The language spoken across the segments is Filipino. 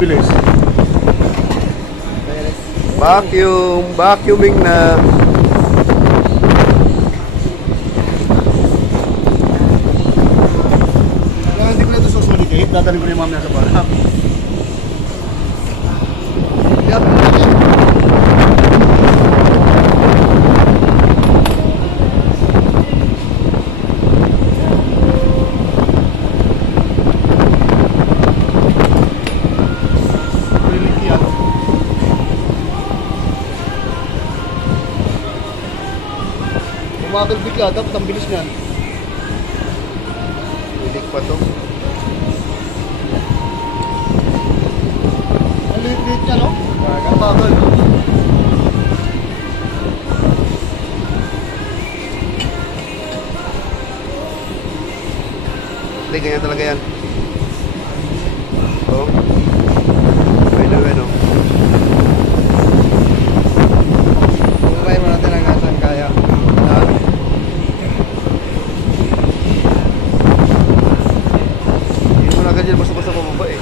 mabilis. Vacuuming na. Kaya hindi ko na ito susulikit, dadaling ko na yung mamaya sa barang. Umagal bigla, dapat ang bilis niyan. Hilik pa to. Ang liit-liit niya, no? Ang bagal. Hindi, ganyan talaga yan. Oh. Bueno. Bumabay mo natin ang asan kaya. Ganyan basta-basta pababa eh.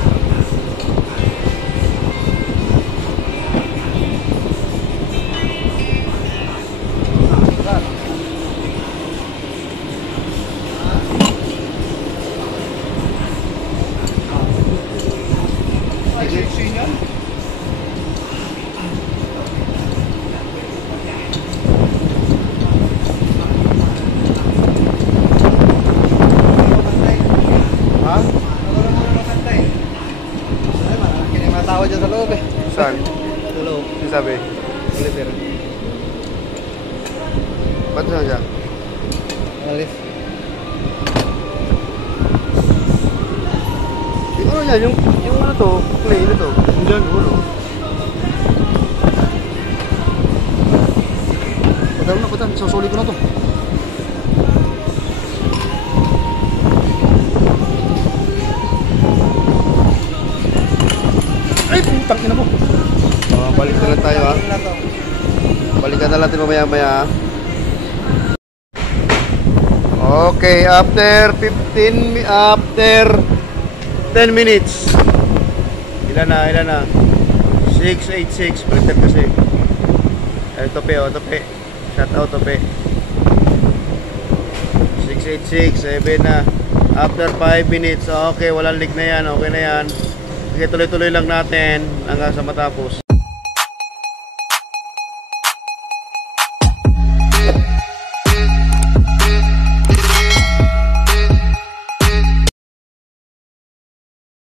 Tao dyan sa loob eh. Saan? Sa loob. Yung sabi? Glitter. Ba't saan dyan? Alis. Yung ano yan? Yung ano to? Clay na to? Yung dyan? Ulo. Patan. Sasuli ko na to. Ay, putak na po. Balik na lang tayo ha. Balikan na natin mamaya-maya. Okay, after 10 minutes. Ilan na? 686 printer kasi. Ay, tope. Shout out tope. 686, 7 na. After 5 minutes. Okay, walang leak na yan. Okay na yan. Sige, tuloy-tuloy lang natin hanggang sa matapos.